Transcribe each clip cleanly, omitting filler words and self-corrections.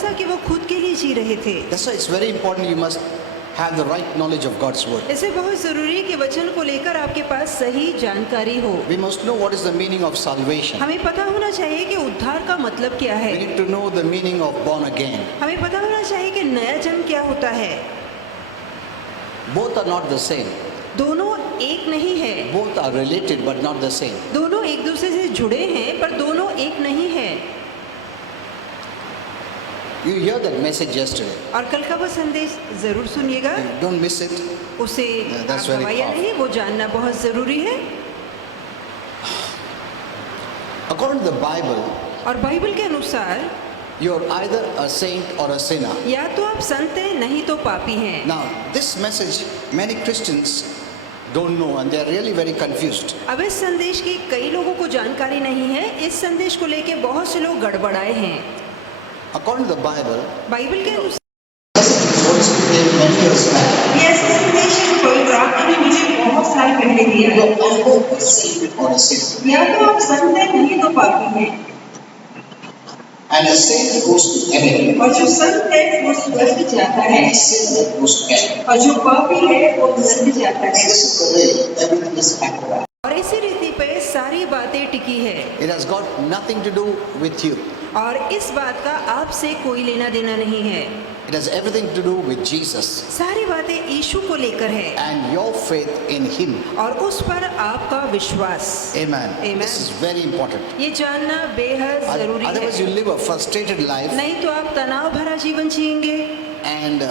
सा कि वो खुद के लिए जी रहे थे। That's why it's very important you must have the right knowledge of God's word. इससे बहुत जरूरी है कि वचन को लेकर आपके पास सही जानकारी हो। We must know what is the meaning of salvation. हमें पता होना चाहिए कि उद्धार का मतलब क्या है। We need to know the meaning of born again. हमें पता होना चाहिए कि नया जन्म क्या होता है। Both are not the same. दोनों एक नहीं है। Both are related but not the same. दोनों एक दूसरे से जुड़े हैं पर दोनों एक नहीं है। You hear that message yesterday. और कल का वो संदेश जरूर सुनिएगा। Don't miss it. उसे that's very गवाया powerful. नहीं, वो जानना बहुत जरूरी है। According to the Bible, और बाइबल के अनुसार you're either a saint or a sinner. या तो आप संत हैं नहीं तो पापी हैं। Now, this message many Christians don't know and they are really very confused. अब इस संदेश की कई लोगों को जानकारी नहीं है। इस संदेश को लेके बहुत से लोग गड़बड़ाए हैं। According to the Bible, Bible के अनुसार many years back, ये ऐसा संदेश है जो पवित्र आत्मा ने मुझे बहुत साल पहले दिया है। you're either a saint or a sinner. या तो आप संत हैं नहीं तो पापी हैं। And a saint goes to heaven. और जो संत है वो स्वर्ग जाता है And a sinner goes to hell. और जो पापी है वो नरक जाता है। This is the way everything is accurate. और इसी रीति पे सारी बातें टिकी है। It has got nothing to do with you. और इस बात का आपसे कोई लेना देना नहीं है। It has everything to do with Jesus सारी बातें यीशु को लेकर है and your faith in Him. और उस पर आपका विश्वास। Amen. Amen. This is very important. ये जानना बेहद जरूरी Otherwise, है। you live a frustrated life नहीं तो आप तनाव भरा जीवन जिएंगे and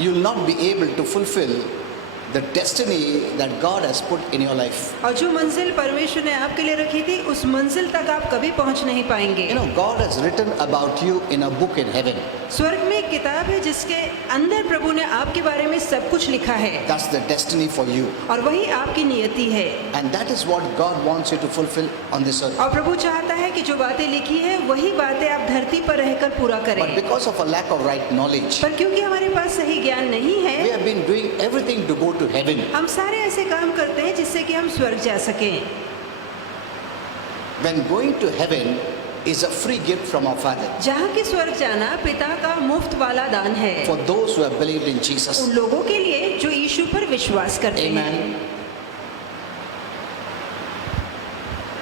you'll not be able to fulfill the destiny that God has put in your life. और जो मंजिल परमेश्वर ने आपके लिए रखी थी उस मंजिल तक आप कभी पहुंच नहीं पाएंगे। You know, God has written about you in a book in heaven. स्वर्ग में एक किताब है जिसके अंदर प्रभु ने आपके बारे में सब कुछ लिखा है That's the destiny for you. और वही आपकी नियति है। And that is what God wants you to fulfill on this earth. और प्रभु चाहता है कि जो बातें लिखी है वही बातें आप धरती पर रहकर पूरा करें। But because of a lack of right knowledge, पर क्योंकि हमारे पास सही ज्ञान नहीं we है, have been doing everything to go to heaven. हम सारे ऐसे काम करते हैं जिससे कि हम स्वर्ग जा सकें। When going to heaven is a free gift from our Father. जहाँ की स्वर्ग जाना पिता का मुफ्त वाला दान है For those who have believed in Jesus. उन लोगों के लिए जो यीशु पर विश्वास करते हैं। Amen.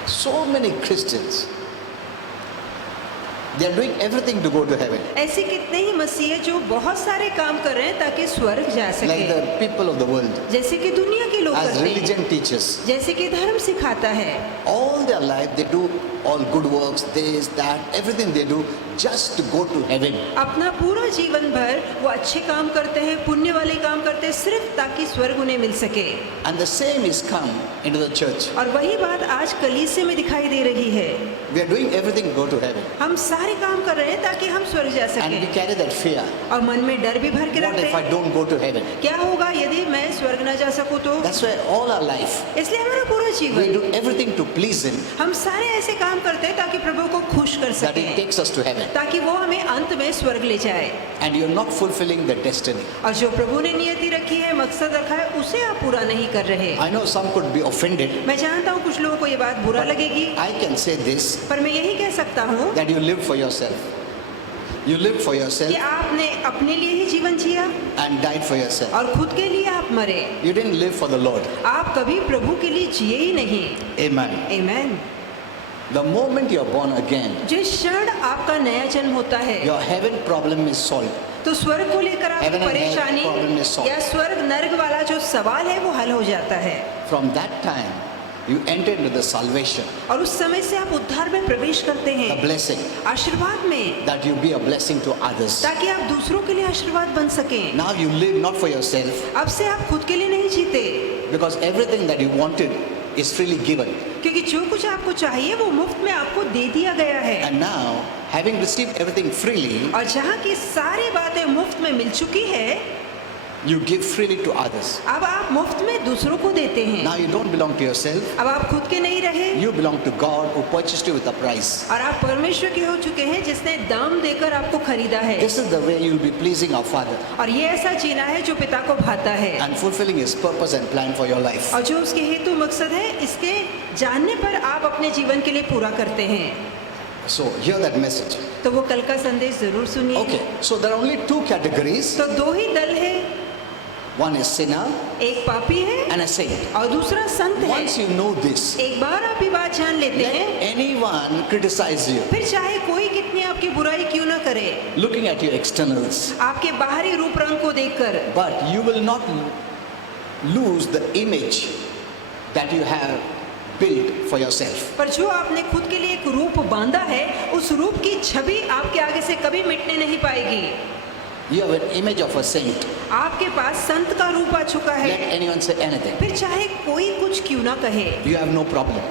So many Christians, they are doing everything to go to heaven. ऐसे कितने ही मसीह हैं जो बहुत सारे काम कर रहे हैं ताकि स्वर्ग जा Like सके, the people of the world, जैसे कि दुनिया के लोग as करते हैं, religion teaches. जैसे कि धर्म सिखाता है। All their life they do all good works, this, that, everything they do just to go to heaven. अपना पूरा जीवन भर वो अच्छे काम करते हैं, पुण्य वाले काम करते हैं सिर्फ ताकि स्वर्ग उन्हें मिल सके। And the same is come into the church. और वही बात आज कलीसिया में दिखाई दे रही है। We are doing everything to go to heaven. हम सारे काम कर रहे हैं ताकि हम स्वर्ग जा And we सकें carry that fear. और मन में डर भी भर के What रखते if I हैं, don't go to heaven? क्या होगा यदि मैं स्वर्ग न जा सकूं तो। That's why all our life इसलिए हमारा पूरा we जीवन do everything to please Him, हम सारे ऐसे काम करते हैं ताकि प्रभु को खुश कर that He सकें, takes us to heaven. ताकि वो हमें अंत में स्वर्ग ले जाए। And you're not fulfilling the destiny. और जो प्रभु ने नियति रखी है, मकसद रखा है, उसे आप पूरा नहीं कर रहे। I know some could be offended. मैं जानता हूँ कुछ लोगों को ये बात बुरा लगेगी, I can say this, पर मैं यही कह सकता हूँ that you live for yourself. You lived for yourself कि आपने अपने लिए ही जीवन जिया and died for yourself. और खुद के लिए आप मरे। You didn't live for the Lord. आप कभी प्रभु के लिए जिए ही नहीं। Amen. आमीन। The moment you're born again, जिस क्षण आपका नया जन्म होता है your heaven problem is solved. तो स्वर्ग को लेकर आपकी Heaven and hell परेशानी problem is solved. या स्वर्ग नर्क वाला जो सवाल है वो हल हो जाता है। From that time, you enter into the salvation, और उस समय से आप उद्धार में प्रवेश करते the हैं, blessing, आशीर्वाद में, that you be a blessing to others. ताकि आप दूसरों के लिए आशीर्वाद बन सकें। Now you live not for yourself, अब से आप खुद के लिए नहीं जीते, because everything that you wanted is freely given. क्योंकि जो कुछ आपको चाहिए वो मुफ्त में आपको दे दिया गया है। And now, having received everything freely, और जहाँ की सारी बातें मुफ्त में मिल चुकी है, you give freely to others. अब आप मुफ्त में दूसरों को देते हैं। Now you don't belong to yourself, अब आप खुद के नहीं रहे you belong to God who purchased you with a price. और आप परमेश्वर के हो चुके हैं जिसने दाम देकर आपको खरीदा है। This is the way you will be pleasing our Father और ये ऐसा जीना है जो पिता को भाता है and fulfilling His purpose and plan for your life. और जो उसके हेतु मकसद है इसके जानने पर आप अपने जीवन के लिए पूरा करते हैं। So hear that message. तो वो कल का संदेश जरूर सुनिए। Okay, so there are only two categories. तो दो ही दल है, One is sinner एक पापी है and a saint. और दूसरा संत है। Once you know this, एक बार आप ये बात जान लेते let हैं, anyone criticize you, फिर चाहे कोई कितनी आपकी बुराई क्यों ना करे, looking at your externals, आपके बाहरी रूप रंग को देखकर, but you will not lose the image that you have built for yourself. पर जो आपने खुद के लिए एक रूप बांधा है, उस रूप की छवि आपके आगे से कभी मिटने नहीं पाएगी। You have an image of a saint. आपके पास संत का रूप आ चुका Let है, anyone say anything. फिर चाहे कोई कुछ क्यों ना कहे, You have no problem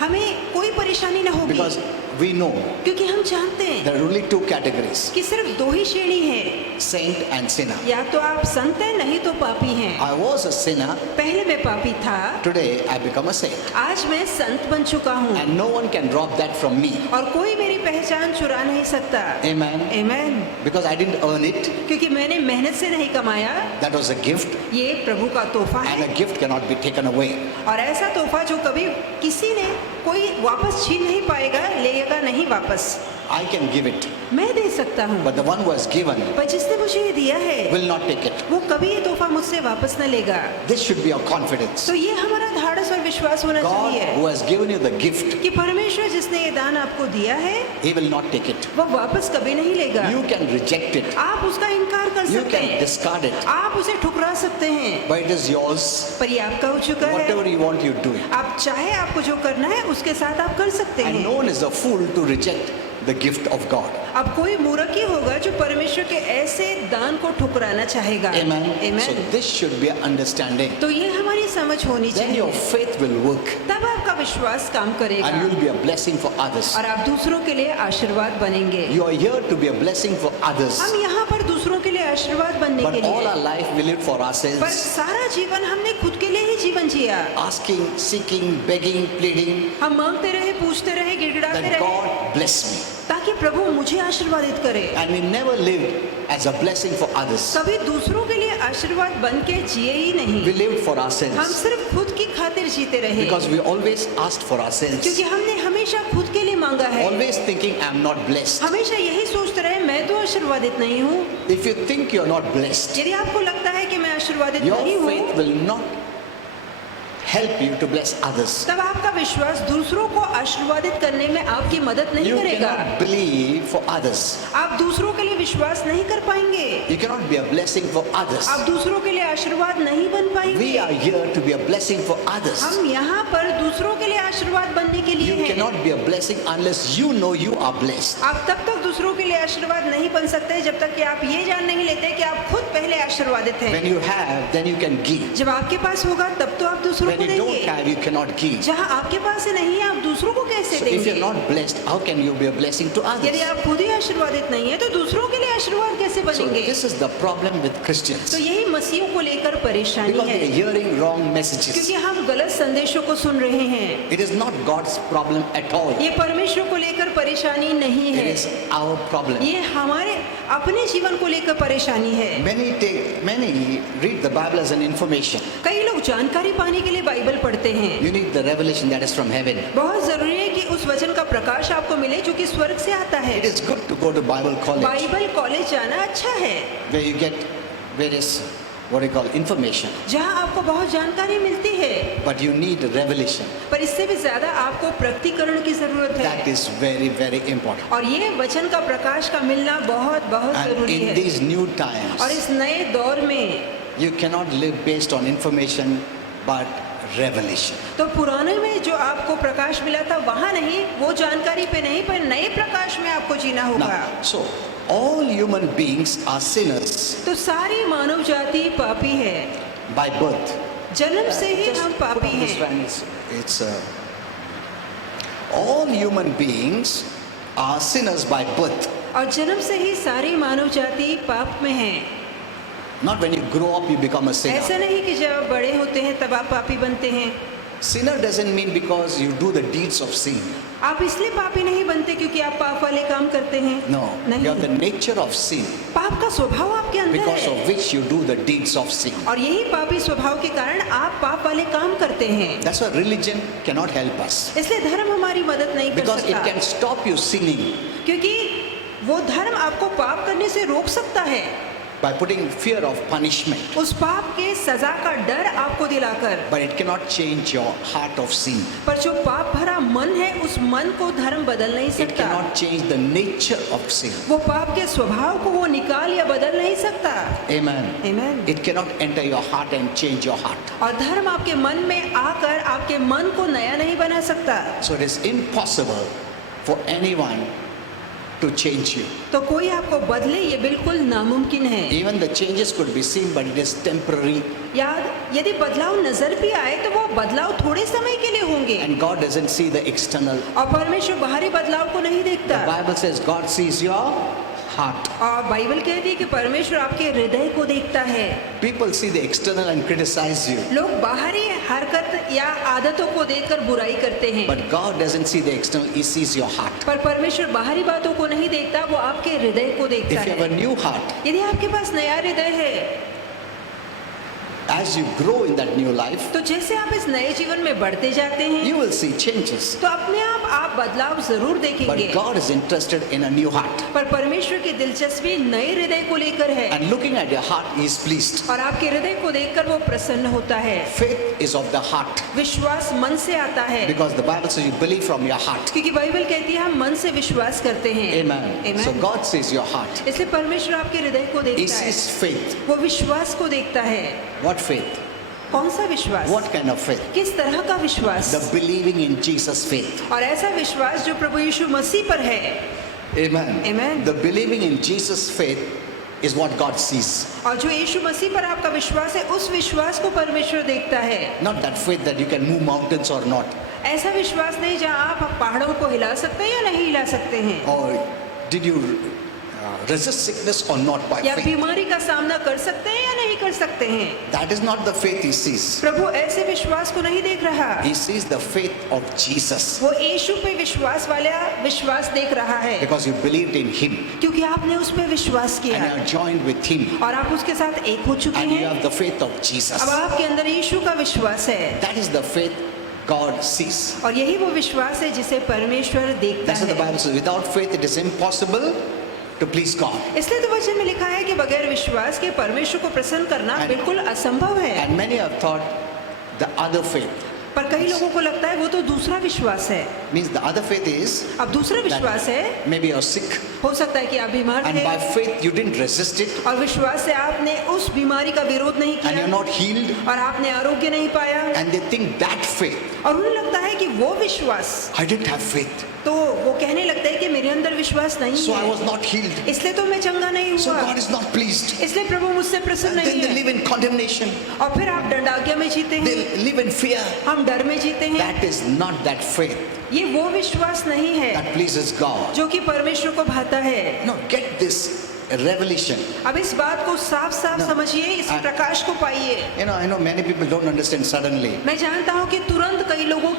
हमें कोई परेशानी ना होगी, because we know क्योंकि हम जानते हैं there are only two categories, कि सिर्फ दो ही श्रेणी है, saint and sinner. या तो आप संत हैं नहीं तो पापी हैं। I was a sinner, पहले मैं पापी था, today I become a saint. आज मैं संत बन चुका हूँ And no one can rob that from me. और कोई मेरी पहचान चुरा नहीं सकता। Amen. आमीन। Because I didn't earn it. क्योंकि मैंने मेहनत से नहीं कमाया, That was a gift. ये प्रभु का तोहफा And है a gift cannot be taken away. और ऐसा तोहफा जो कभी किसी ने कोई वापस छीन नहीं पाएगा, लेगा नहीं वापस। I can give it. मैं दे सकता हूँ, But the one who has given पर जिसने मुझे ये दिया है will not take it. वो कभी ये तोहफा मुझसे वापस न लेगा। This should be our confidence. तो ये हमारा धाड़स और विश्वास होना God चाहिए who has given you the gift, कि परमेश्वर जिसने ये दान आपको दिया है, He will not take it. वो वापस कभी नहीं लेगा। You can reject it. आप उसका इनकार कर You सकते can हैं, discard it. आप उसे ठुकरा सकते हैं, But it is yours. पर ये आपका हो चुका है। Whatever you want, you do. आप चाहे आपको जो करना है उसके साथ आप कर सकते And हैं। no one is a fool to reject the gift of God. अब कोई मूर्ख ही होगा जो परमेश्वर के ऐसे दान को ठुकराना चाहेगा। Amen. Amen। So this should be an understanding. तो ये हमारी समझ होनी Then your चाहिए, faith will work तब आपका विश्वास काम करेगा and you'll be a blessing for others. और आप दूसरों के लिए आशीर्वाद बनेंगे। You are here to be a blessing for others. हम यहाँ पर दूसरों के लिए आशीर्वाद बनने But के all लिए, our life we lived for पर ourselves, सारा जीवन हमने खुद के लिए ही जीवन जिया। asking, seeking, begging, pleading हम मांगते रहे, पूछते रहे, गिड़गिड़ाते that रहे God bless me. ताकि प्रभु मुझे आशीर्वादित करे। And we never lived as a blessing for others. कभी दूसरों के लिए आशीर्वाद बन के जिए ही We नहीं, lived for हम ourselves सिर्फ खुद की खातिर जीते रहे, because we always asked for ourselves. क्योंकि हमने हमेशा खुद के लिए मांगा है। Always thinking I'm not blessed. हमेशा यही सोचते रहे, मैं तो आशीर्वादित नहीं हूँ। If you think you're not blessed, यदि आपको लगता है कि मैं आशीर्वादित your नहीं faith हूँ, will not help you to bless others. तब आपका विश्वास दूसरों को आशीर्वादित करने में आपकी मदद नहीं You करेगा। cannot believe for others. आप दूसरों के लिए विश्वास नहीं कर पाएंगे, You cannot be a blessing for others. आप दूसरों के लिए आशीर्वाद नहीं बन We पाएंगे। are here to be a blessing for others. हम यहाँ पर दूसरों के लिए आशीर्वाद बनने के लिए You हैं। cannot be a blessing unless you know you are blessed. आप तब तक दूसरों के लिए आशीर्वाद नहीं बन सकते जब तक कि आप ये जान नहीं लेते कि आप खुद पहले आशीर्वादित हैं। When you have, then you can give. जब आपके पास होगा तब तो आप दूसरों When को you don't देंगे, have, you cannot give. जहाँ आपके पास नहीं है आप दूसरों को कैसे So if देंगे? you're not blessed, how can you be a blessing to यदि others? आप खुद ही आशीर्वादित नहीं है तो दूसरों के लिए आशीर्वाद कैसे So बनेंगे? this is the problem with Christians. तो यही मसीहों को लेकर परेशानी Because है, we are hearing wrong messages. क्योंकि हम गलत संदेशों को सुन रहे हैं। It is not God's problem at all. ये परमेश्वर को लेकर परेशानी नहीं It है, is our problem. ये हमारे अपने जीवन को लेकर परेशानी है। Many read the Bible as an information. कई लोग जानकारी पाने के लिए बाइबल पढ़ते हैं। You need the revelation that is from heaven. बहुत जरूरी है कि उस वचन का प्रकाश आपको मिले जो कि स्वर्ग से आता है। It is good to go to Bible college Bible college जाना अच्छा है, where you get various, what do you call, information. जहाँ आपको बहुत जानकारी मिलती है, But you need revelation. पर इससे भी ज्यादा आपको प्रकटीकरण की जरूरत That है। is very, very important. और ये वचन का प्रकाश का मिलना बहुत बहुत And जरूरी in है। these new और times, इस नए दौर में you cannot live based on information but revelation. तो पुराने में जो आपको प्रकाश मिला था वहाँ नहीं, वो जानकारी पे नहीं, पर नए प्रकाश में आपको जीना होगा। Now, so all human beings are sinners तो सारी मानव जाति पापी है, by birth. जन्म से ही Just हम put पापी on this हैं। fan, it's all human beings are sinners by birth. और जन्म से ही सारी मानव जाति पाप में है। Not when you grow up you become a sinner. ऐसा नहीं कि जब आप बड़े होते हैं तब आप पापी बनते हैं। Sinner doesn't mean because you do the deeds of sin. आप इसलिए पापी नहीं बनते क्योंकि आप पाप वाले काम करते हैं। No, नहीं। you have the nature of sin पाप का स्वभाव आपके अंदर because है of which you do the deeds of sin. और यही पापी स्वभाव के कारण आप पाप वाले काम करते हैं। That's why religion cannot help us इसलिए धर्म हमारी मदद नहीं कर because it सकता, can stop you sinning क्योंकि वो धर्म आपको पाप करने से रोक सकता है by putting fear of punishment, उस पाप के सजा का डर आपको दिलाकर। but it cannot change your heart of sin. पर जो पाप भरा मन है उस मन को धर्म बदल नहीं It सकता, cannot change the nature of sin. वो पाप के स्वभाव को वो निकाल या बदल नहीं सकता। Amen. आमीन। It cannot enter your heart and change your heart. और धर्म आपके मन में आकर आपके मन को नया नहीं बना सकता। So it is impossible for anyone to change you. तो कोई आपको बदले ये बिल्कुल नामुमकिन है। Even the changes could be seen, but it is temporary. यदि बदलाव नजर भी आए तो वो बदलाव थोड़े समय के लिए होंगे And God doesn't see the external. और परमेश्वर बाहरी बदलाव को नहीं The देखता। Bible says God sees your heart. और बाइबल कहती है कि परमेश्वर आपके हृदय को देखता है। People see the external and criticize you. लोग बाहरी हरकत या आदतों को देखकर बुराई करते हैं, But God doesn't see the external, He sees your heart. पर परमेश्वर बाहरी बातों को नहीं देखता, वो आपके हृदय को देखता If you have है। a new heart, यदि आपके पास नया हृदय है as you grow in that new life, तो जैसे आप इस नए जीवन में बढ़ते जाते हैं you will see changes. तो अपने आप बदलाव जरूर देखेंगे। But God is interested in a new heart. पर परमेश्वर की दिलचस्पी नए हृदय को लेकर है And looking at your heart, He is pleased. और आपके हृदय को देखकर वो प्रसन्न होता है। Faith is of the heart. विश्वास मन से आता है, Because the Bible says you believe from your heart. क्योंकि बाइबल कहती है हम मन से विश्वास करते हैं। Amen. Amen। So God sees your heart. इसलिए परमेश्वर आपके हृदय को He देखता है, sees faith. वो विश्वास को देखता है। What faith? कौन सा विश्वास? What kind of faith? किस तरह का विश्वास? The believing in Jesus faith. और ऐसा विश्वास जो प्रभु यीशु मसीह पर है। Amen. Amen। The believing in Jesus faith is what God sees. और जो यीशु मसीह पर आपका विश्वास है उस विश्वास को परमेश्वर देखता है। Not that faith that you can move mountains or not. ऐसा विश्वास नहीं जहाँ आप पहाड़ों को हिला सकते हैं या नहीं हिला सकते हैं, Or did you resist sickness or not by या faith? बीमारी का सामना कर सकते हैं या नहीं कर सकते हैं। That is not the faith He sees. प्रभु ऐसे विश्वास को नहीं देख रहा, He sees the faith of Jesus. वो यीशु पे विश्वास वाला विश्वास देख रहा है, Because you believed in Him क्योंकि आपने उस पे विश्वास and you किया are joined with Him और आप उसके साथ एक हो चुके and you हैं। have the faith of Jesus. अब आपके अंदर यीशु का विश्वास है That is the faith God sees. और यही वो विश्वास है जिसे परमेश्वर देखता That's what the है। Bible says. Without faith, it is impossible to please God. इसलिए तो वचन में लिखा है कि बगैर विश्वास के परमेश्वर को प्रसन्न करना And- बिल्कुल असंभव है। And many have thought the other faith पर कई लोगों को लगता है वो तो दूसरा विश्वास है। means the other faith is अब दूसरा विश्वास है, that maybe you're sick हो सकता है कि आप बीमार and थे by faith you didn't resist it और विश्वास से आपने उस बीमारी का विरोध नहीं and you're किया not healed और आपने आरोग्य नहीं पाया and they think that faith, और उन्हें लगता है कि वो विश्वास, I didn't have faith, तो वो कहने लगता है कि मेरे अंदर विश्वास नहीं so I है, was not healed, इसलिए तो मैं चंगा नहीं so हुआ, God is not pleased. इसलिए प्रभु मुझसे प्रसन्न And then नहीं they है। live in condemnation, और फिर आप दंडाज्ञा में जीते हैं, they live in fear. हम डर में जीते हैं। That is not that faith ये वो विश्वास नहीं है that pleases God. जो कि परमेश्वर को भाता है। No, get this revelation. अब इस बात को साफ साफ No. समझिए, इस प्रकाश को पाइए। I know many people don't understand suddenly. मैं जानता हूँ कि तुरंत कई लोगों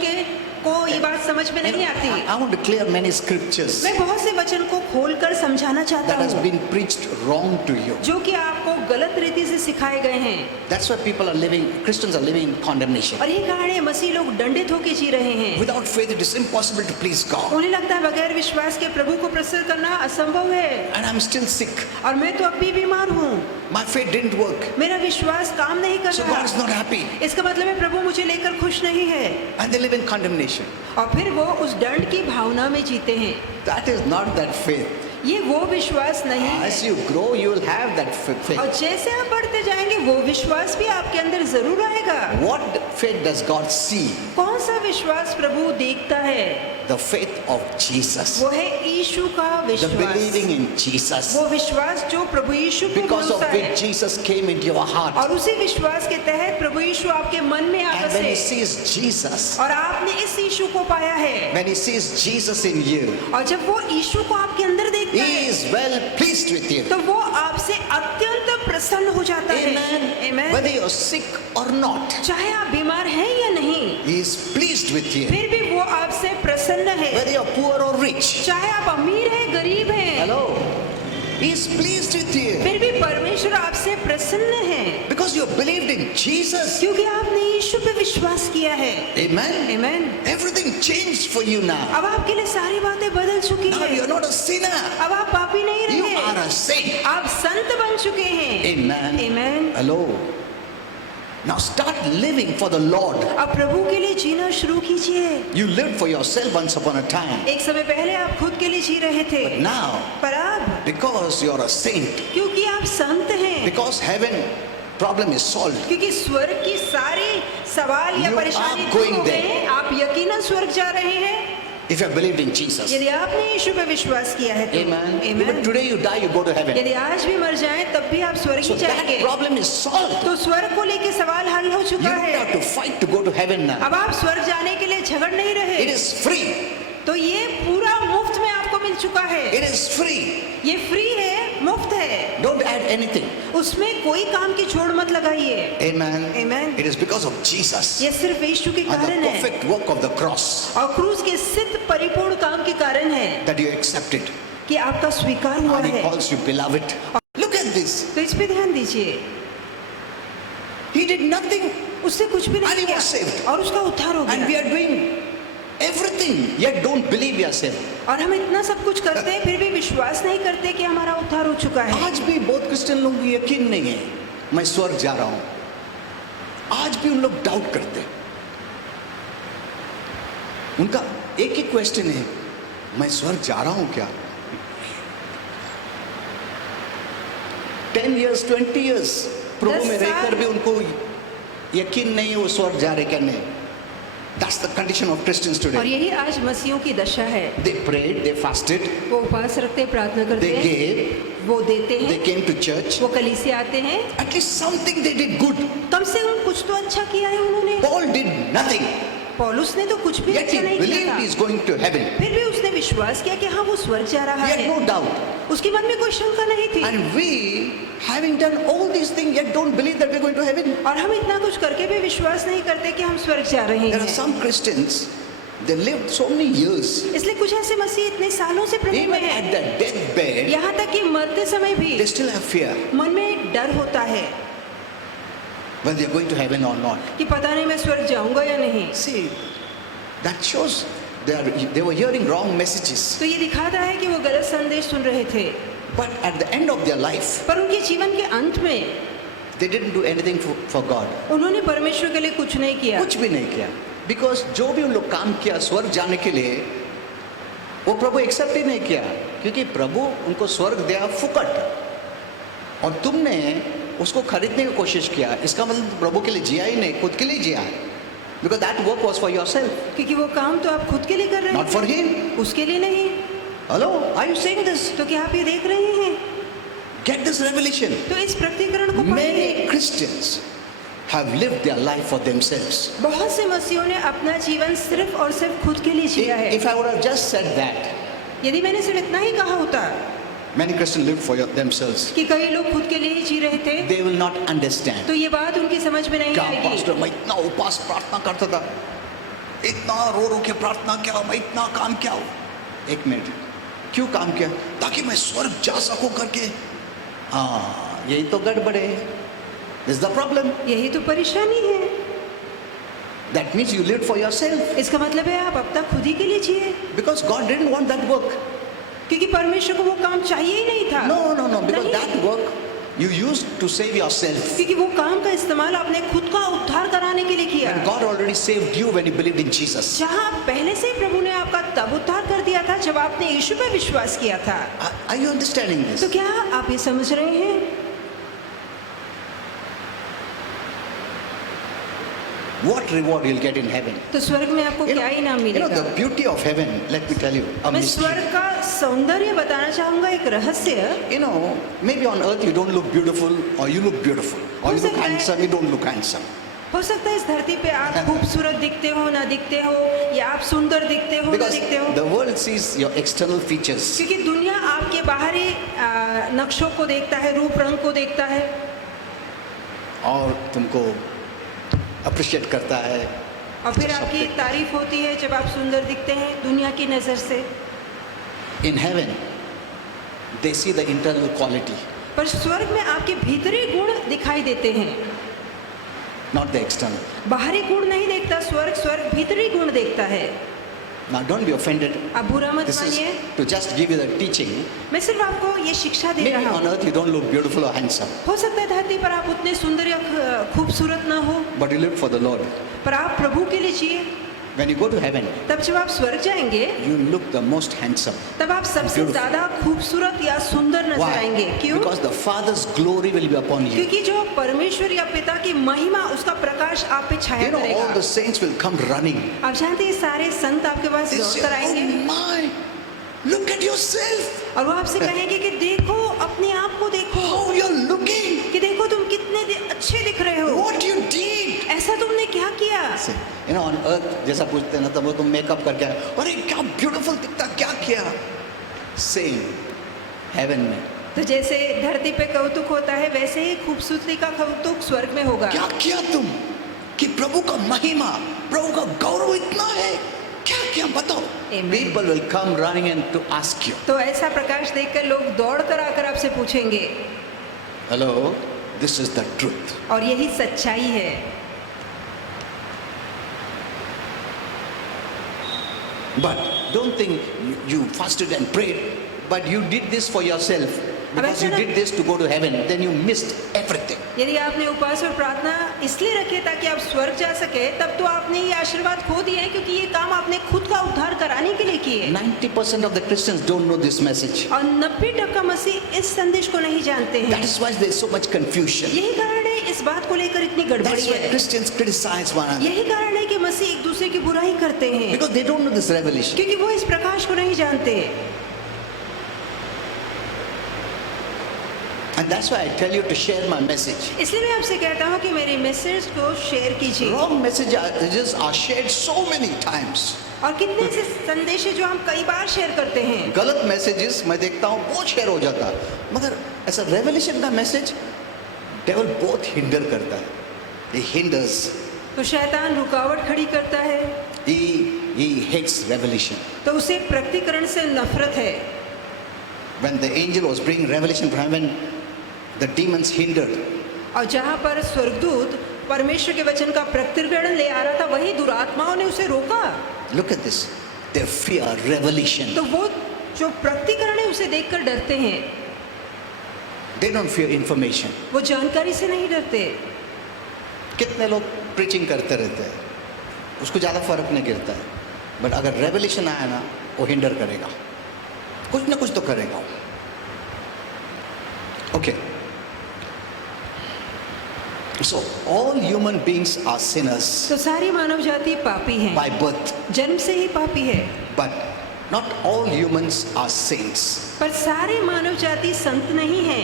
को ये बात समझ में नहीं आती। I want to clear many scriptures मैं बहुत से वचन को खोलकर समझाना चाहता that has हूँ been preached wrong to you. जो कि आपको गलत रीति से सिखाए गए हैं, That's why people are living, Christians are living in condemnation. और ये कारण है मसीह लोग दंडित होकर जी रहे हैं। Without faith, it is impossible to please God. उन्हें लगता है बगैर विश्वास के प्रभु को प्रसन्न करना असंभव है, And I'm still sick. और मैं तो अब भी बीमार हूँ, My faith didn't work. मेरा विश्वास काम नहीं कर So रहा। God is not happy. इसका मतलब है प्रभु मुझे लेकर खुश नहीं है, And they live in condemnation. और फिर वो उस दंड की भावना में जीते हैं। That is not that faith. ये वो विश्वास नहीं है। As you grow, you will have that faith. और जैसे आप बढ़ते जाएंगे वो विश्वास भी आपके अंदर जरूर आएगा। What faith does God see? कौन सा विश्वास प्रभु देखता है? The faith of Jesus. वो है यीशु का The विश्वास, believing in Jesus. वो विश्वास जो प्रभु यीशु पे Because of बनता है, which Jesus came into your heart. और उसी विश्वास के तहत प्रभु यीशु आपके मन में And आकर when He से, sees Jesus, और आपने इस यीशु को पाया है, when He sees Jesus in you, और जब वो यीशु को आपके अंदर देखता He है is well pleased with you. तो वो आपसे अत्यंत प्रसन्न हो जाता है। Amen. Amen. Whether you're sick or not, चाहे आप बीमार हैं या नहीं, He is pleased with you. फिर भी वो आपसे प्रसन्न है। Whether you're poor or rich, चाहे आप अमीर हैं गरीब हैं, hello, He is pleased with you फिर भी परमेश्वर आपसे प्रसन्न है, because you believed in Jesus. क्योंकि आपने यीशु पे विश्वास किया है। Amen. Amen. Everything changed for you now. अब आपके लिए सारी बातें बदल चुकी Now है। you're not a sinner. अब आप पापी नहीं You रहे, are a saint. आप संत बन चुके हैं। Amen. Amen. Hello. Now start living for the Lord. अब प्रभु के लिए जीना शुरू कीजिए। You lived for yourself once upon a time. एक समय पहले आप खुद के लिए जी रहे थे, But now, पर अब because you're a saint, क्योंकि आप संत हैं, because heaven problem is solved, क्योंकि स्वर्ग की सारी सवाल या You परेशानी are दूर going हो गए there. हैं, आप यकीनन स्वर्ग जा रहे हैं if you have believed in Jesus. यदि आपने यीशु पे विश्वास किया है तो। Amen. Even Amen. today you die, you go to heaven. यदि आज भी मर जाएं तब भी आप स्वर्ग So ही that जाएंगे। problem is solved. तो स्वर्ग को लेके सवाल हल हो You चुका don't है। have to fight to go to heaven now. अब आप स्वर्ग जाने के लिए झगड़ नहीं It रहे, is free. तो ये पूरा मुफ्त में आपको मिल चुका है। It is free. ये फ्री है, मुफ्त है, Don't add anything. उसमें कोई काम की जोड़ मत लगाइए। Amen. Amen. It is because of Jesus ये सिर्फ यीशु के and the कारण है perfect work of the cross और क्रूस के सिद्ध परिपूर्ण काम के कारण है that you accepted. कि आपका स्वीकार हुआ And He है। calls you beloved. Look at this. तो इस पे ध्यान दीजिए, He did nothing उससे कुछ भी And नहीं he किया was saved. और उसका उद्धार हो and we गया। are doing everything yet don't believe we are saved. और हम इतना सब कुछ करते हैं फिर भी विश्वास नहीं करते कि हमारा उद्धार हो चुका है। आज भी बहुत क्रिश्चियन लोगों को यकीन नहीं है मैं स्वर्ग जा रहा हूं। आज भी उन लोग डाउट करते हैं। उनका एक ही क्वेश्चन है, मैं स्वर्ग जा रहा हूं क्या? 10 years 20 years प्रभु 10 में साल। रहकर भी उनको यकीन नहीं है वो स्वर्ग जा रहे क्या नहीं। That's the condition of Christians और today. यही आज मसीहों की दशा है। They prayed, they fasted, वो उपवास रखते, प्रार्थना करते they हैं, gave, वो देते they हैं, came to church. वो कलीसिया आते हैं, At least something they did good. कम से कम कुछ तो अच्छा किया है उन्होंने। Paul did nothing, पौलुस ने तो कुछ भी yet he अच्छा नहीं किया believed था, he is going to heaven. फिर भी उसने विश्वास किया कि हाँ वो स्वर्ग जा रहा He had है। no doubt. उसके मन में कोई शंका नहीं थी। And we, having done all these things, yet don't believe that we're going to heaven. और हम इतना कुछ करके भी विश्वास नहीं करते कि हम स्वर्ग जा रहे There are हैं। some Christians, they lived so many years, इसलिए कुछ ऐसे मसीह इतने सालों से प्रभु में even at हैं, their deathbed, यहाँ तक कि मरते समय भी they still have fear मन में एक डर होता है whether they're going to heaven or not. कि पता नहीं मैं स्वर्ग जाऊंगा या नहीं। See, that shows they were hearing wrong messages. तो ये दिखाता है कि वो गलत संदेश सुन रहे थे, But at the end of their life, पर उनके जीवन के अंत में they didn't do anything for God. उन्होंने परमेश्वर के लिए कुछ नहीं किया। कुछ भी नहीं किया। Because जो भी उन लोग काम किया स्वर्ग जाने के लिए, वो प्रभु एक्सेप्ट ही नहीं किया, क्योंकि प्रभु उनको स्वर्ग दिया फुकट और तुमने उसको खरीदने की कोशिश किया। इसका मतलब प्रभु के लिए जिया ही नहीं, खुद के लिए जिया। Because that work was for yourself, क्योंकि वो काम तो आप खुद के लिए कर रहे not for हैं, him. उसके लिए नहीं। Hello, are you saying this? तो क्या आप ये देख रहे हैं? Get this revelation. तो इस प्रकटीकरण को पढ़िए। Many Christians have lived their life for themselves. बहुत से मसीहों ने अपना जीवन सिर्फ और सिर्फ खुद के लिए जिया है। If I would have just said that, यदि मैंने सिर्फ इतना ही कहा होता many Christians live for themselves, कि कई लोग खुद के लिए ही जी रहे थे, they will not understand. तो ये बात उनकी समझ में नहीं क्या आएगी। पास्टर मैं इतना उपवास प्रार्थना करता था, इतना रो रो के प्रार्थना किया, मैं इतना काम किया। एक मिनट, क्यों काम किया? ताकि मैं स्वर्ग जा सकूं करके। हाँ, यही तो गड़बड़ है। This is the problem. यही तो परेशानी है। That means you lived for yourself इसका मतलब है आप अपना खुद ही के लिए जिए, because God didn't want that work. क्योंकि परमेश्वर को वो काम चाहिए ही नहीं था। No, because नहीं। that work you used to save yourself. क्योंकि वो काम का इस्तेमाल आपने खुद का उद्धार कराने के लिए किया। And God already saved you when you believed in Jesus. जहाँ पहले से ही प्रभु ने आपका तब उद्धार कर दिया था जब आपने यीशु पे विश्वास किया था। Are you understanding this? तो क्या आप ये समझ रहे हैं? What reward you'll get in heaven? तो स्वर्ग में आपको क्या इनाम You know मिलेगा? the beauty of heaven. Let me tell you a मैं mystery. स्वर्ग का सौंदर्य बताना चाहूंगा, एक रहस्य। You know, maybe on earth you don't look beautiful, or you look beautiful, or you हो look सकता है- handsome, you don't look handsome. हो सकता है इस धरती पे आप खूबसूरत दिखते हो ना दिखते हो, या आप सुंदर दिखते हो ना Because दिखते हो, the world sees your external features. क्योंकि दुनिया आपके बाहरी नक्शों को देखता है, रूप रंग को देखता है और तुमको अप्रिशिएट करता है. और फिर आपकी तारीफ होती है जब आप सुंदर दिखते हैं दुनिया की नज़र से। In heaven, they see the internal quality, पर स्वर्ग में आपके भीतरी गुण दिखाई देते हैं, not the external. बाहरी गुण नहीं देखता स्वर्ग, स्वर्ग भीतरी गुण देखता है। Now don't be offended. आप बुरा मत This is मानिए, to just give you the teaching. मैं सिर्फ आपको ये शिक्षा दे Maybe रहा on हूँ। earth you don't look beautiful or handsome, हो सकता है धरती पर आप उतने सुंदर या खूबसूरत ना हो, but you live for the Lord. पर आप प्रभु के लिए जिए। When you go to heaven, तब जब आप स्वर्ग जाएंगे you look the most handsome. तब आप सबसे Beautiful. ज्यादा खूबसूरत या सुंदर नजर आएंगे। Why? क्यों? Because the Father's glory will be upon you. क्योंकि जो परमेश्वर या पिता की महिमा, उसका प्रकाश आप पे छाया You know, all करेगा। the saints will come running. आप जानते हैं सारे संत आपके पास They दौड़ say, कर आएंगे oh my, look at yourself. और वो आपसे कहेंगे कि देखो अपने आप को देखो, How you're looking. कि देखो तुम कितने अच्छे दिख रहे हो, What you did. ऐसा तुमने क्या किया। Say, you know, on earth जैसा पूछते हैं ना, तब वो तुम मेकअप करके आए, अरे क्या ब्यूटीफुल दिखता, क्या किया. Same heaven में, तो जैसे धरती पे कौतुक होता है, वैसे ही खूबसूरती का कौतुक स्वर्ग में होगा। क्या किया तुम कि प्रभु का महिमा, प्रभु का गौरव इतना है, क्या किया बताओ. Amen. People will come running and to ask you, तो ऐसा प्रकाश देखकर लोग दौड़ कर आकर आपसे पूछेंगे, hello, this is the truth. और यही सच्चाई है। But don't think you fasted and prayed, but you did this for yourself. Because you did this to go to heaven, then you missed everything. यदि आपने उपवास और प्रार्थना इसलिए रखे ताकि आप स्वर्ग जा सके, तब तो आपने ये आशीर्वाद खो दिए हैं, क्योंकि ये काम आपने खुद का उद्धार कराने के लिए किए। 90% of the Christians don't know this message. और 90% मसीह इस संदेश को नहीं जानते हैं। That is why there is so much confusion. यही कारण है इस बात को लेकर इतनी गड़बड़ी That's why है। Christians criticize one another. यही कारण है कि मसीह एक दूसरे की बुराई करते हैं, Because they don't know this revelation. क्योंकि वो इस प्रकाश को नहीं जानते। And that's why I tell you to share my message. इसलिए मैं आपसे कहता हूँ कि मेरी मैसेज को शेयर कीजिए। Wrong messages are shared so many times. और कितने ऐसे संदेश हैं जो हम कई बार शेयर करते हैं। गलत मैसेजेस मैं देखता हूँ बहुत शेयर हो जाता है, मगर ऐसा रेवलेशन का मैसेज डेविल बहुत हिंडर करता है. He hinders. तो शैतान रुकावट खड़ी करता है, He hates revelation. तो उसे प्रकटीकरण से नफरत है। When the angel was bringing revelation from heaven, the demons hindered. और जहाँ पर स्वर्गदूत परमेश्वर के वचन का प्रकटीकरण ले आ रहा था, वही दुरात्माओं ने उसे रोका। Look at this. They fear revelation. तो वो जो प्रकटीकरण है उसे देखकर डरते हैं, They don't fear information. वो जानकारी से नहीं डरते। कितने लोग प्रीचिंग करते रहते हैं, उसको ज़्यादा फर्क नहीं गिरता है, बट अगर रेवलेशन आया ना, वो हिंडर करेगा, कुछ ना कुछ तो करेगा. Okay, so all human beings are sinners तो सारी मानव जाति पापी है, बाय बर्थ, जन्म से ही पापी है। But not all humans are saints. पर सारे मानव जाति संत नहीं है।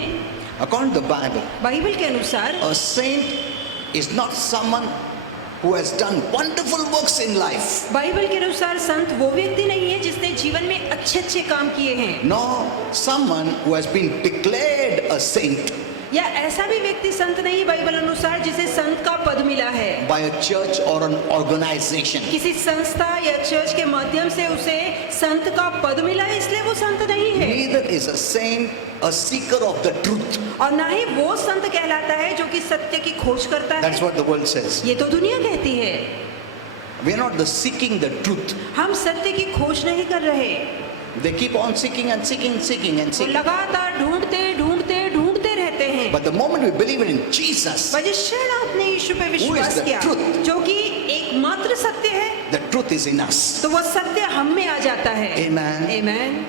According to the Bible, Bible के अनुसार a saint is not someone who has done wonderful works in life. Bible के अनुसार संत वो व्यक्ति नहीं है जिसने जीवन में अच्छे अच्छे काम किए हैं, No, someone who has been declared a saint या ऐसा भी व्यक्ति संत नहीं बाइबल अनुसार जिसे संत का पद मिला है by a church or an organization. किसी संस्था या चर्च के माध्यम से उसे संत का पद मिला है, इसलिए वो संत नहीं है। Neither is a saint a seeker of the truth. और ना ही वो संत कहलाता है जो कि सत्य की खोज करता है। That's what the world says. ये तो दुनिया कहती है। We are not the seeking the truth. हम सत्य की खोज नहीं कर रहे, They keep on seeking and seeking, seeking and वो seeking. लगातार ढूंढते ढूंढते ढूंढते रहते हैं। But the moment we believe in Jesus, पर जिस क्षण आपने यीशु पे Who विश्वास is the किया, truth? जो कि एकमात्र सत्य है, the truth is in us. तो वह सत्य हम में आ जाता है। Amen. Amen.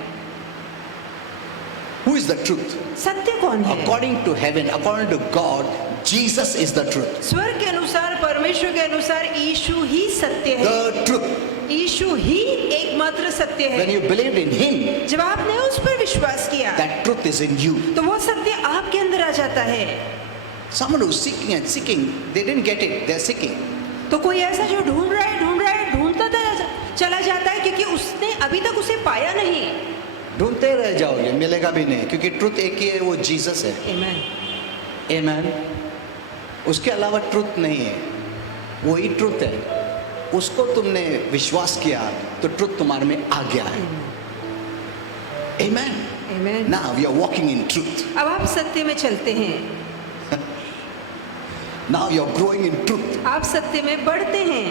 Who is the truth? सत्य कौन है? According to heaven, according to God, Jesus is the truth. स्वर्ग के अनुसार, परमेश्वर के अनुसार यीशु ही सत्य है। The truth. यीशु ही एकमात्र सत्य When है। you believed in Him, जब आपने उस पर विश्वास किया, that truth is in you. तो वो सत्य आपके अंदर आ जाता है। Someone who's seeking and seeking, they didn't get it, they're seeking. तो कोई ऐसा जो ढूंढ रहा है ढूंढता चला जाता है क्योंकि उसने अभी तक उसे पाया नहीं। ढूंढते रह जाओगे, मिलेगा भी नहीं, क्योंकि ट्रुथ एक ही है, वो जीसस है। आमेन। आमेन। उसके अलावा ट्रुथ नहीं है, वही ट्रुथ है। उसको तुमने विश्वास किया तो ट्रुथ तुम्हारे में आ गया है। आमेन। आमेन। Now we are walking in truth. अब आप सत्य में चलते हैं, Now you are growing in truth. आप सत्य में बढ़ते हैं,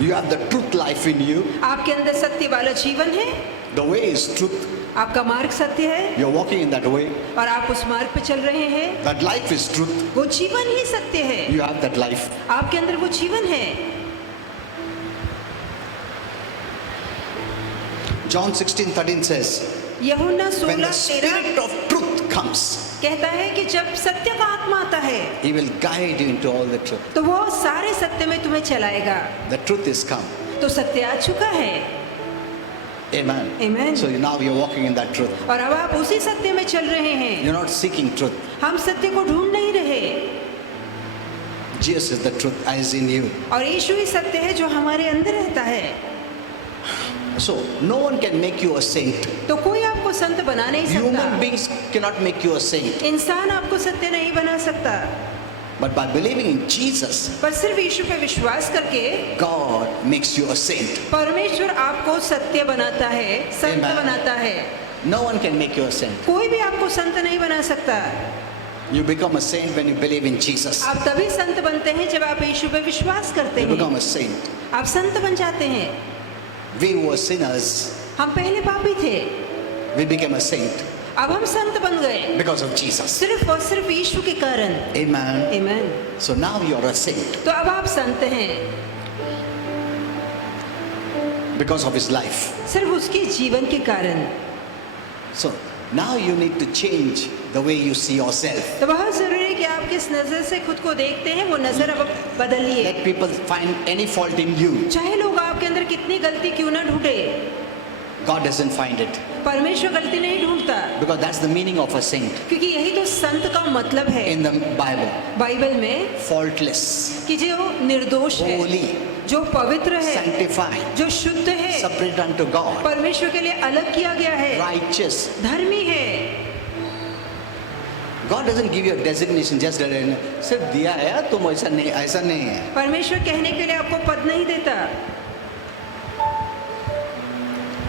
You have the truth life in you. आपके अंदर सत्य वाला जीवन है, The way is truth. आपका मार्ग सत्य है You are walking in that way. और आप उस मार्ग पे चल रहे हैं। That life is truth. वो जीवन ही सत्य है, You have that life. आपके अंदर वो जीवन है। John 16:13 says, यूहन्ना when the 16:13 Spirit of truth comes, कहता है कि जब सत्य का आत्मा आता है He will guide you into all the truth. तो वो सारे सत्य में तुम्हें चलाएगा। The truth is come. तो सत्य आ चुका है। Amen. Amen. So now you're walking in that truth. और अब आप उसी सत्य में चल रहे हैं। You're not seeking truth. हम सत्य को ढूंढ नहीं रहे, Jesus is the truth as in you. और यीशु ही सत्य है जो हमारे अंदर रहता है। So no one can make you a saint. तो कोई आपको संत बना नहीं Human सकता, beings cannot make you a saint. इंसान आपको सत्य नहीं बना सकता, But by believing in Jesus, पर सिर्फ यीशु पे विश्वास करके God makes you a saint. परमेश्वर आपको सत्य बनाता है, संत Amen. बनाता है। No one can make you a saint. कोई भी आपको संत नहीं बना सकता। You become a saint when you believe in Jesus. आप तभी संत बनते हैं जब आप यीशु पे विश्वास करते You हैं, become a saint. आप संत बन जाते हैं। We were sinners. हम पहले पापी थे, We became a saint अब हम संत बन गए because of Jesus. सिर्फ और सिर्फ यीशु के कारण। Amen. Amen. So now you're a saint तो अब आप संत हैं because of His life. सिर्फ उसके जीवन के कारण। So now you need to change the way you see yourself. तो बहुत जरूरी है कि आप किस नजर से खुद को देखते हैं वो नजर अब बदलिए। Let people find any fault in you. चाहे लोग आपके अंदर कितनी गलती क्यों ना ढूंढे, God doesn't find it परमेश्वर गलती नहीं ढूंढता, because that's the meaning of a saint क्योंकि यही तो संत का मतलब है in the Bible. बाइबल में, Faultless, कि जो निर्दोष है, holy, जो पवित्र है, sanctified, जो शुद्ध है, separate unto God, परमेश्वर के लिए अलग किया गया है, righteous. धर्मी है। God doesn't give you a designation just सिर्फ दिया है तुम ऐसा नहीं है। परमेश्वर कहने के लिए आपको पद नहीं देता।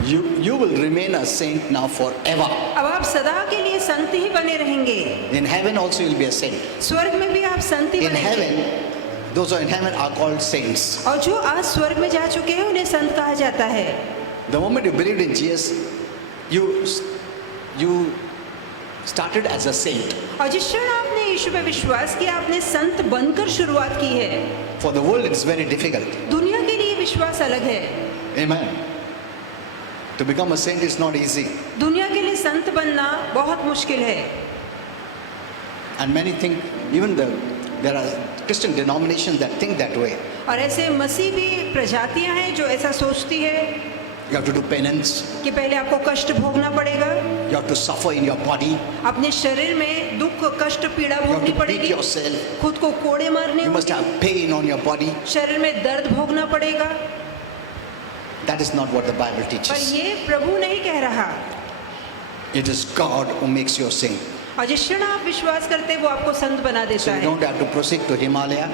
You will remain a saint now forever. अब आप सदा के लिए संत ही बने रहेंगे। In heaven also you'll be a saint. स्वर्ग में भी आप संत ही In बनेंगे। heaven, those who are in heaven are called saints. और जो आज स्वर्ग में जा चुके हैं उन्हें संत कहा जाता है। The moment you believed in Jesus, you started as a saint. और जिस क्षण आपने यीशु पे विश्वास किया, आपने संत बनकर शुरुआत की है। For the world it's very difficult. दुनिया के लिए विश्वास अलग है। Amen. To become a saint is not easy. दुनिया के लिए संत बनना बहुत मुश्किल है। And many think, even there are Christian denominations that think that way. और ऐसे मसीह भी प्रजातियां हैं जो ऐसा सोचती है You have to do penance. कि पहले आपको कष्ट भोगना पड़ेगा, You have to suffer in your body. अपने शरीर में दुख, कष्ट, पीड़ा You have भोगनी to beat पड़ेगी, yourself. खुद को कोड़े मारने You must होंगे, have pain on your body. शरीर में दर्द भोगना पड़ेगा। That is not what the Bible पर teaches. ये प्रभु नहीं कह रहा। It is God who makes you a saint. और जिस क्षण आप विश्वास करते हैं वो आपको संत बना देता So you है। don't have to proceed to Himalaya.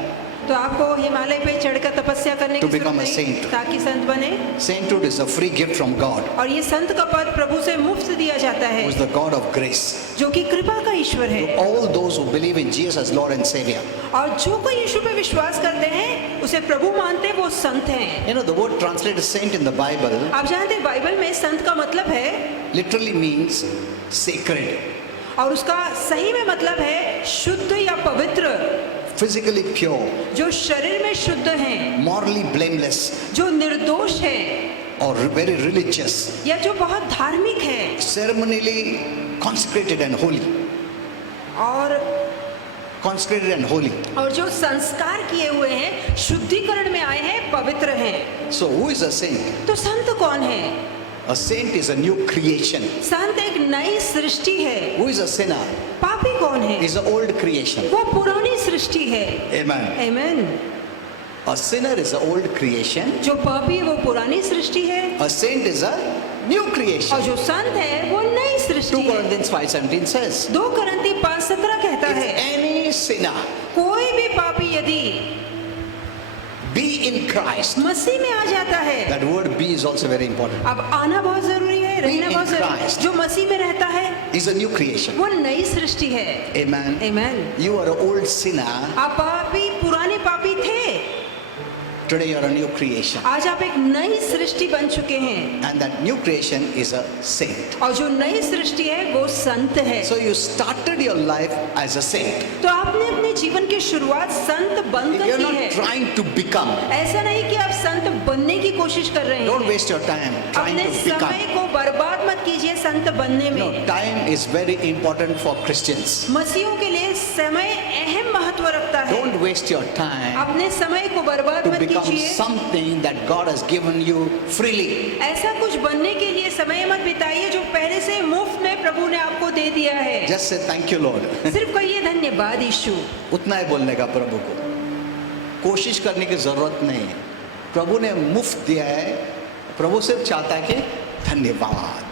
तो आपको हिमालय पे चढ़कर तपस्या करने To की जरूरत become a नहीं saint. ताकि संत बने। Sainthood is a free gift from God, और ये संत का पद प्रभु से मुफ्त दिया जाता who है, is the God of grace. जो कि कृपा का ईश्वर है। All those who believe in Jesus as Lord and Savior. और जो कोई यीशु पे विश्वास करते हैं, उसे प्रभु मानते हैं, वो संत हैं। You know, the word translated saint in the Bible आप जानते हैं बाइबल में संत का मतलब है, literally means sacred, और उसका सही में मतलब है शुद्ध या पवित्र, physically pure, जो शरीर में शुद्ध हैं, morally blameless, जो निर्दोष है, or very religious, या जो बहुत धार्मिक है, ceremonially consecrated and holy. और Consecrated and holy. और जो संस्कार किए हुए हैं, शुद्धिकरण में आए हैं, पवित्र हैं। So who is a saint? तो संत कौन है? A saint is a new creation. संत एक नई सृष्टि है। Who is a sinner? पापी कौन है? Is an old creation. वो पुरानी सृष्टि है। Amen. आमीन। A sinner is an old creation. जो पापी है वो पुरानी सृष्टि है, A saint is a new और creation. जो संत है वो नई 2 सृष्टि है। Corinthians 5:17 says, 2 करंती 5:17 कहता if है, any sinner कोई भी पापी यदि be in Christ. मसीह में आ जाता है, That word be is also very important. अब आना बहुत जरूरी है, रहना in बहुत जरूरी है। Christ. जो मसीह में रहता है Is a new creation. वो नई सृष्टि है। Amen. आमीन। You are an old sinner. आप पापी, पुराने पापी थे, Today you are a new creation. आज आप एक नई सृष्टि बन चुके हैं, And that new creation is a saint. और जो नई सृष्टि है वो संत है। So you started your life as a saint. तो आपने अपने जीवन की शुरुआत संत बनकर You're की not है। trying to become. ऐसा नहीं कि आप संत बनने की कोशिश कर रहे Don't हैं। waste your time trying अपने to become. समय को बर्बाद मत कीजिए संत बनने No, में। time is very important for Christians. मसीहों के लिए समय अहम महत्व रखता है। Don't waste your time अपने समय को बर्बाद to मत become कीजिए। something that God has given you freely. ऐसा कुछ बनने के लिए समय मत बिताइए जो पहले से मुफ्त में प्रभु ने आपको दे दिया है। Just say thank you, Lord. सिर्फ कहिए धन्यवाद यीशु। उतना ही बोलने का प्रभु को, कोशिश करने की जरूरत नहीं है। प्रभु ने मुफ्त दिया है, प्रभु सिर्फ चाहता है कि धन्यवाद,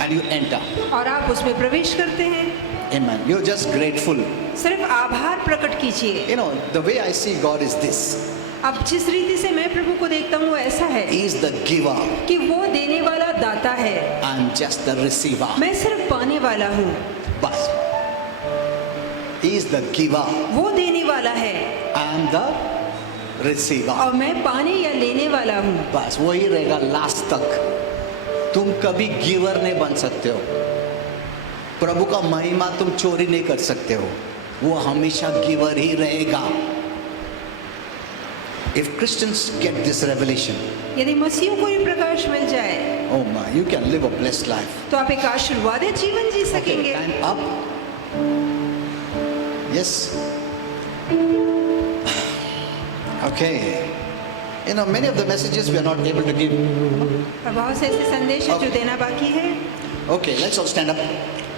and you enter. और आप उसमें प्रवेश करते हैं, Amen. You're just grateful. सिर्फ आभार प्रकट कीजिए। You know, the way I see God is this. अब जिस रीति से मैं प्रभु को देखता हूँ वो ऐसा है He is the giver. कि वो देने वाला दाता है, I'm just the receiver. मैं सिर्फ पाने वाला हूँ। बस. He is the giver. वो देने वाला है I'm the receiver. और मैं पाने या लेने वाला हूँ। बस वही रहेगा लास्ट तक। तुम कभी गिवर नहीं बन सकते हो। प्रभु का महिमा तुम चोरी नहीं कर सकते हो, वो हमेशा गिवर ही रहेगा। If Christians get this revelation, यदि मसीहों को ये प्रकाश मिल जाए oh my, you can live a blessed life. तो आप एक आशीर्वादित जीवन जी Okay, सकेंगे। time up. Yes. Okay. You know, many of the messages we are not able to give. और बहुत से ऐसे संदेश हैं जो Okay. देना बाकी है। Okay, let's all stand up.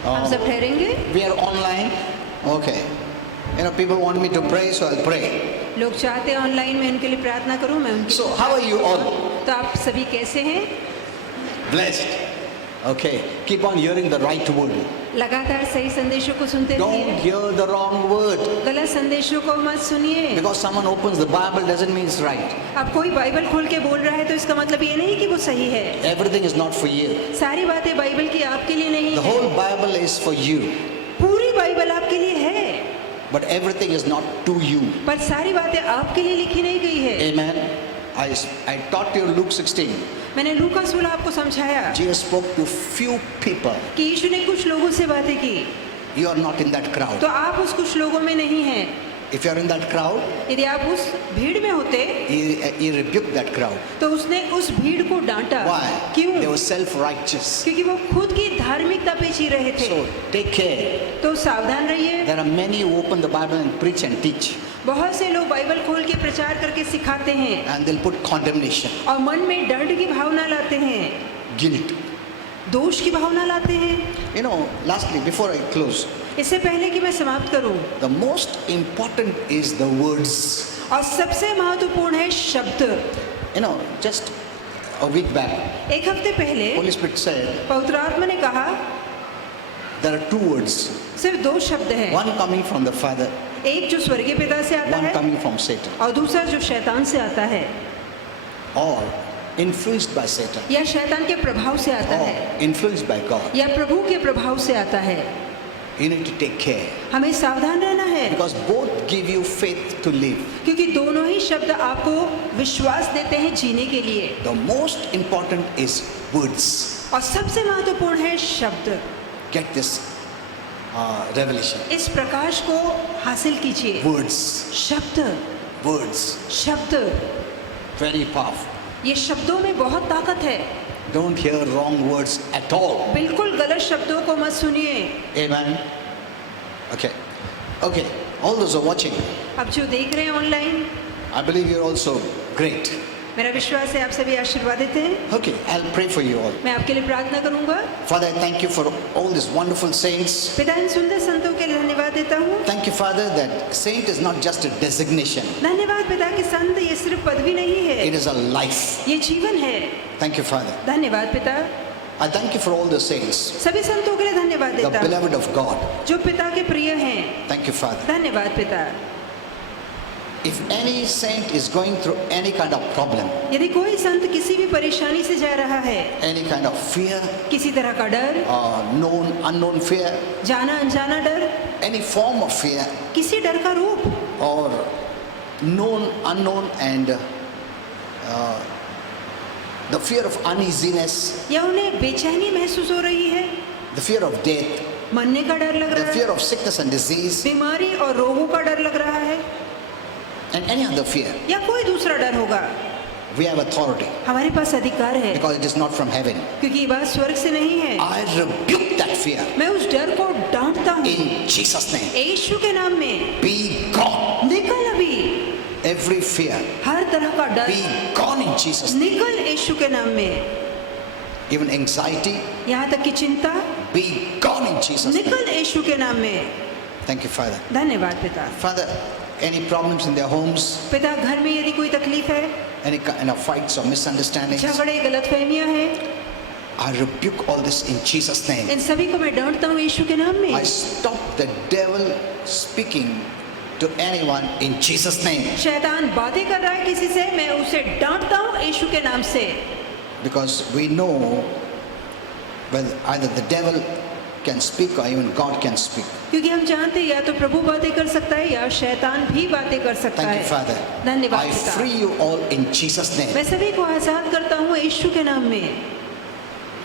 हम सब ठहरेंगे। We are online. Okay. You know, people want me to pray, so I'll pray. लोग चाहते हैं ऑनलाइन में उनके लिए प्रार्थना करूं, मैं उनकी। So, how are you all? तो आप सभी कैसे हैं? Blessed. Okay. Keep on hearing the right word. लगातार सही संदेशों को सुनते Don't रहिए, hear the wrong word. गलत संदेशों को मत सुनिए। Because someone opens the Bible doesn't mean it's right. अब कोई बाइबल खोल के बोल रहा है तो इसका मतलब ये नहीं कि वो सही है। Everything is not for you. सारी बातें बाइबल की आपके लिए नहीं The है। whole Bible is for you. पूरी बाइबल आपके लिए है, But everything is not to you. पर सारी बातें आपके लिए लिखी नहीं गई है। Amen. I taught you Luke 16. मैंने लूका 16 आपको समझाया Jesus spoke to few people. कि यीशु ने कुछ लोगों से बातें की, You are not in that crowd. तो आप उस कुछ लोगों में नहीं हैं। If you are in that crowd, यदि आप उस भीड़ में होते he rebuked that crowd. तो उसने उस भीड़ को डांटा। Why? क्यों? They were self-righteous. क्योंकि वो खुद की धार्मिकता पे जी रहे थे। So take care. तो सावधान रहिए। There are many who open the Bible and preach and teach, बहुत से लोग बाइबल खोल के प्रचार करके सिखाते हैं and they'll put condemnation, और मन में दंड की भावना लाते हैं, guilt. दोष की भावना लाते हैं। You know, lastly, before I close, इससे पहले कि मैं समाप्त करूं, the most important is the words. और सबसे महत्वपूर्ण है शब्द। You know, just a week back, एक हफ्ते पहले Holy Spirit said पवित्र आत्मा ने कहा there are two words, सिर्फ दो शब्द हैं, one coming from the Father, एक जो स्वर्गीय पिता से आता one है coming from Satan, और दूसरा जो शैतान से आता है or influenced by Satan, या शैतान के प्रभाव से आता or है influenced by God. या प्रभु के प्रभाव से आता है। You need to take care, हमें सावधान रहना है because both give you faith to live. क्योंकि दोनों ही शब्द आपको विश्वास देते हैं जीने के लिए, The most important is words. और सबसे महत्वपूर्ण है शब्द। Get this revelation. इस प्रकाश को हासिल कीजिए। Words, शब्द, words, शब्द, very powerful. ये शब्दों में बहुत ताकत है। Don't hear wrong words at all. बिल्कुल गलत शब्दों को मत सुनिए। Amen. Okay. Okay. All those who are watching, अब जो देख रहे हैं online, I believe you're also great. मेरा विश्वास है आप सभी आशीर्वादित हैं। Okay, I'll pray for you all. मैं आपके लिए प्रार्थना करूंगा। Father, I thank you for all these wonderful saints. पिता, इन सुंदर संतों के लिए धन्यवाद देता हूँ। Thank you, Father, that saint is not just a designation. धन्यवाद पिता कि संत ये सिर्फ पदवी नहीं है, It is a life. ये जीवन है। Thank you, Father. धन्यवाद पिता। I thank you for all the saints, सभी संतों के लिए धन्यवाद the देता हूँ beloved of God. जो पिता के प्रिय हैं। Thank you, Father. धन्यवाद पिता। If any saint is going through any kind of problem, यदि कोई संत किसी भी परेशानी से जा रहा है, any kind of fear, किसी तरह का डर, known, unknown fear, जाना अनजाना डर, any form of fear, किसी डर का रूप, or known, unknown, and the fear of uneasiness, या उन्हें बेचैनी महसूस हो रही है, the fear of death, मरने का डर लग the रहा fear है, of sickness and disease, बीमारी और रोगों का डर लग रहा है, and any other fear, या कोई दूसरा डर होगा, we have authority हमारे पास अधिकार है, because it is not from heaven. क्योंकि ये बात स्वर्ग से नहीं है। I rebuke that fear मैं उस डर को डांटता हूँ in Jesus' name. यीशु के नाम में। Be gone. निकल अभी, Every fear, हर तरह का डर be gone in Jesus' name. निकल यीशु के नाम में। Even anxiety, यहाँ तक कि चिंता be gone in Jesus' name. निकल यीशु के नाम में। Thank you, Father. धन्यवाद पिता। Father, any problems in their homes, पिता, घर में यदि कोई तकलीफ है, any kind of fights or misunderstandings, झगड़े, गलतफहमियां हैं, I rebuke all this in Jesus' name. इन सभी को मैं डांटता हूँ यीशु के नाम में। I stop the devil speaking to anyone in Jesus' name. शैतान बातें कर रहा है किसी से, मैं उसे डांटता हूँ यीशु के नाम से। Because we know whether either the devil can speak or even God can speak. क्योंकि हम जानते हैं या तो प्रभु बातें कर सकता है या शैतान भी बातें कर सकता Thank है। you, Father. धन्यवाद I पिता। free you all in Jesus' name. मैं सभी को आजाद करता हूँ यीशु के नाम में।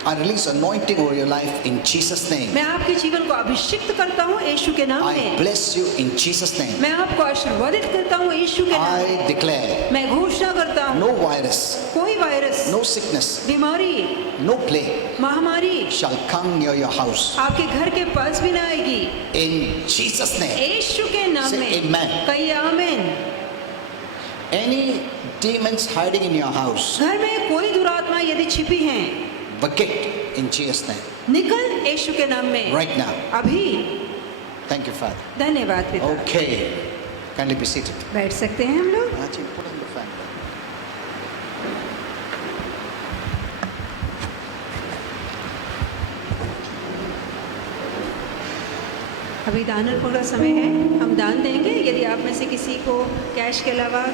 I release anointing over your life in Jesus' name. मैं आपके जीवन को अभिषिक्त करता हूँ यीशु के नाम I में। bless you in Jesus' name. मैं आपको आशीर्वादित करता हूँ यीशु के नाम में। I declare मैं घोषणा करता हूँ no virus, कोई वायरस, no sickness, बीमारी, no plague महामारी shall come near your house. आपके घर के पास भी ना आएगी। In Jesus' name. यीशु के नाम Say में amen. कहिए आमीन। Any demons hiding in your house, घर में कोई दुरात्मा यदि छिपी हैं, vacate in Jesus' name. निकल यीशु के नाम में Right now. अभी। Thank you, Father. धन्यवाद पिता। Okay. Kindly be seated. बैठ सकते हैं हम लोग। Achi, put on the fan. अभी दान अर्पण का समय है, हम दान देंगे। यदि आप में से किसी को कैश के अलावा